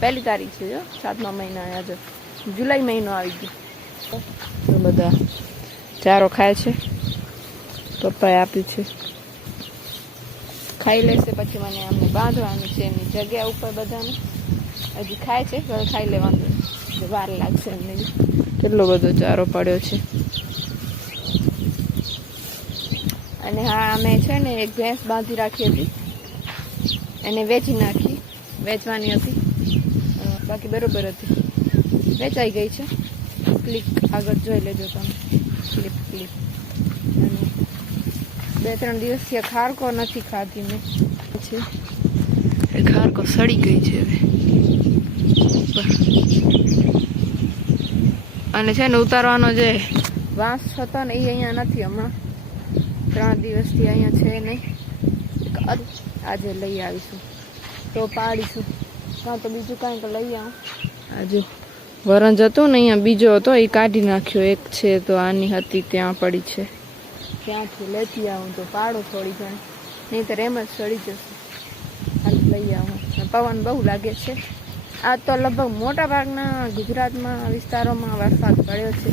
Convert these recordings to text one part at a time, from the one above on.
પહેલી તારીખ છે જો 7મા મહિના આજે જુલાઈ મહિનો આવી ગયો તો બધા ચારો ખાય છે પપ્પાએ આપ્યું છે ખાઈ લેશે પછી મને અમને બાંધવાનું છે એની જગ્યા ઉપર બધાને હજી ખાય છે ખાઈ લેવાનું વાર લાગશે એમને કેટલો બધો ચારો પડ્યો છે અને હા અમે છે ને એક ભેંસ બાંધી રાખી હતી એને વેચી નાખી વેચવાની હતી બાકી બરોબર હતી વેચાઈ ગઈ છે ક્લિક આગળ જોઈ લેજો તમે ક્લિપ ક્લિપ અને 2-3 દિવસથી ખારકો નથી ખાધી મેં છે એ ખારકો સડી ગઈ છે હવે અને છે ને ઉતારવાનો જે વાંસ હતો ને એ અહીંયા નથી હમણાં 3 દિવસથી અહીંયા છે નહીં આજે લઈ આવીશું તો પાડીશું કાં તો બીજું કાંઈક લઈ આવું આજે વરંજ હતું ને અહીંયા બીજો હતો એ કાઢી નાખ્યો એક છે તો આની હતી ત્યાં પડી છે ત્યાંથી લેતી આવું તો પાડો થોડી ઘણી નહીં તો એમ જ સડી જશે હાલ લઈ આવું પવન બહુ લાગે છે આ તો લગભગ મોટા ભાગના ગુજરાતમાં વિસ્તારોમાં વરસાદ પડ્યો છે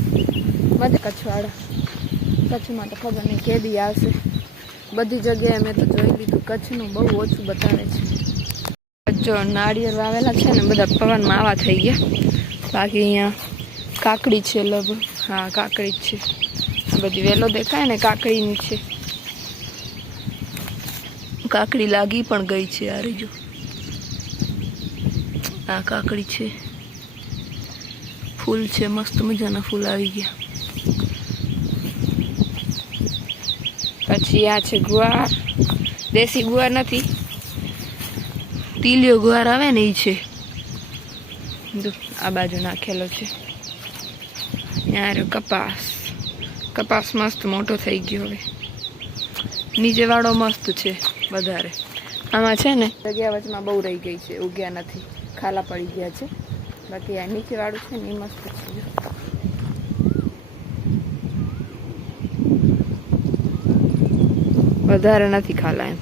મધ્ય કચ્છવાળા કચ્છમાં તો ખબર નહીં કેદી આવશે બધી જગ્યાએ મેં તો જોઈ લીધું કચ્છનું બહુ ઓછું બતાવે છે જો નાળિયેર વાવેલા છે ને બધા પવનમાં આવા થઈ ગયા બાકી અહીંયા કાકડી છે લગભગ હા કાકડી જ છે આ બધી વેલો દેખાય ને કાકડીની છે કાકડી લાગી પણ ગઈ છે આ રીજો આ કાકડી છે ફૂલ છે મસ્ત મજાના ફૂલ આવી ગયા પછી આ છે ગુવાર દેશી ગુવાર નથી તીલિયો ગુવાર આવે ને એ છે આ બાજુ નાખેલો છે યાર કપાસ મસ્ત મોટો થઈ ગયો હવે નીચે વાળો મસ્ત છે વધારે આમાં છે ને જગ્યા વચમાં બહુ રહી ગઈ છે ઉગ્યા નથી ખાલા પડી ગયા છે બાકી આ નીચે વાળું છે ને એ મસ્ત છે વધારે નથી ખાલા એમ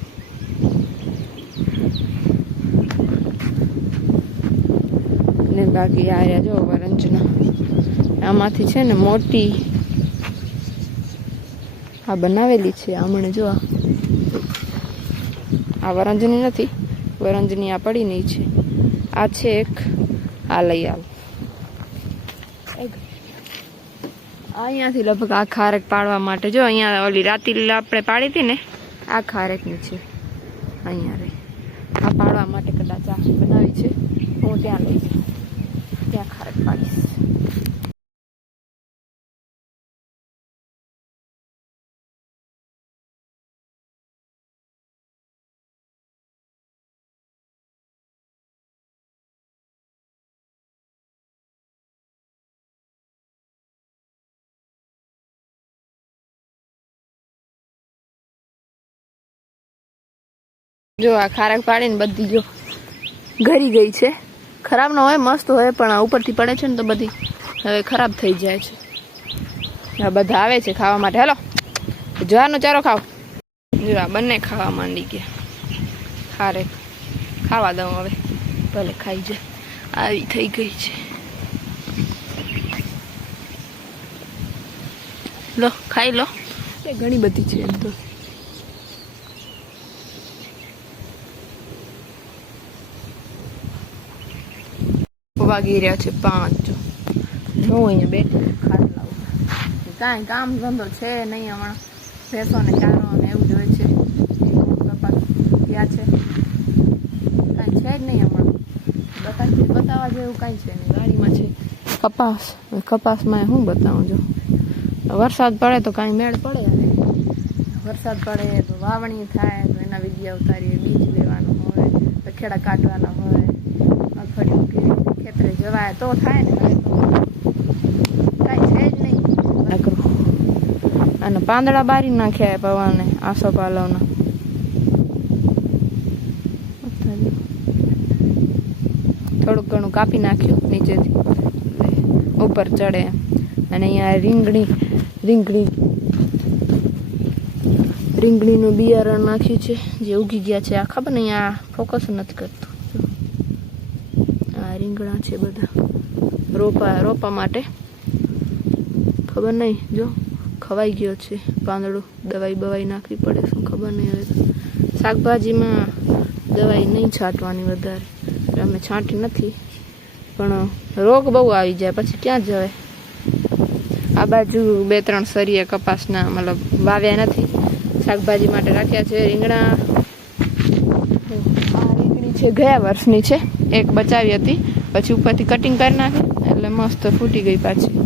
ને બાકી આ જો વરંજના આમાંથી છે ને મોટી આ બનાવેલી છે હમણે જો આ વરંજની નથી વરંજની આ પડી નહીં છે આ છે એક આ લઈ આવ અહીંયાથી લગભગ આ ખારેક પાડવા માટે જો અહીંયા ઓલી રાતી આપણે પાડી હતી ને આ ખારેકની છે અહીંયા રહી આ પાડવા માટે કદાચ આ બનાવી છે હું ત્યાં લઈ જાઉં ત્યાં ખારેક પાડીશ જો આ ખારેક પાડીને બધી જો ઘરી ગઈ છે ખરાબ ન હોય મસ્ત હોય પણ આ ઉપરથી પડે છે ને તો બધી હવે ખરાબ થઈ જાય છે આ બધા આવે છે ખાવા માટે હેલો જવાનો ચારો ખાવ જો આ બંને ખાવા માંડી ગયા ખારેક ખાવા દઉં હવે ભલે ખાઈ જાય આવી થઈ ગઈ છે લો ખાઈ લો એ ઘણી બધી છે એમ તો વાગી રહ્યા છે 5 જો હું અહીંયા બેઠી ખાટલા ઉપર કાંઈ કામ ધંધો છે નહીં હમણાં ભેંસોને ચારો ને એવું જ હોય છે કપાસ ત્યાં છે કાંઈ છે જ નહીં હમણાં બતાવવા જેવું કાંઈ છે નહીં ગાડીમાં છે કપાસમાં હું બતાવું જો વરસાદ પડે તો કાંઈ મેળ પડે અને વરસાદ પડે તો વાવણી થાય તો એના વિડીયા ઉતારીએ બીજ લેવાનું હોય તો ખેડા કાઢવાના હોય અઠવાડિયું ખેતરે જવાય તો થાય ને કાંઈ છે જ નહીં અને પાંદડા બારી નાખ્યા પવાને આસો પાલવના થોડુંક ઘણું કાપી નાખ્યું નીચેથી ઉપર ચડે અને અહીંયા રીંગણીનું બિયારણ નાખ્યું છે જે ઉગી ગયા છે આ ખબર નહીં આ ફોકસ નથી કરતું આ આ રીંગણા છે બધા રોપા માટે. ખબર નહીં, જો ખવાઈ ગયો છે પાંદડું. દવાઈ બવાઈ નાખવી પડે, શું ખબર નહીં. હવે તો શાકભાજીમાં દવાઈ નહીં છાંટવાની વધારે, અમે છાંટી નથી. પણ રોગ બહુ આવી જાય પછી ક્યાં જવાય. આ બાજુ 2-3 સરિયા કપાસના મતલબ વાવ્યા નથી, શાકભાજી માટે રાખ્યા છે. રીંગણા આ રીંગણી છે ગયા વર્ષની છે, એક બચાવી હતી, પછી ઉપરથી કટિંગ કરી નાખી એટલે મસ્ત ફૂટી ગઈ પાછી.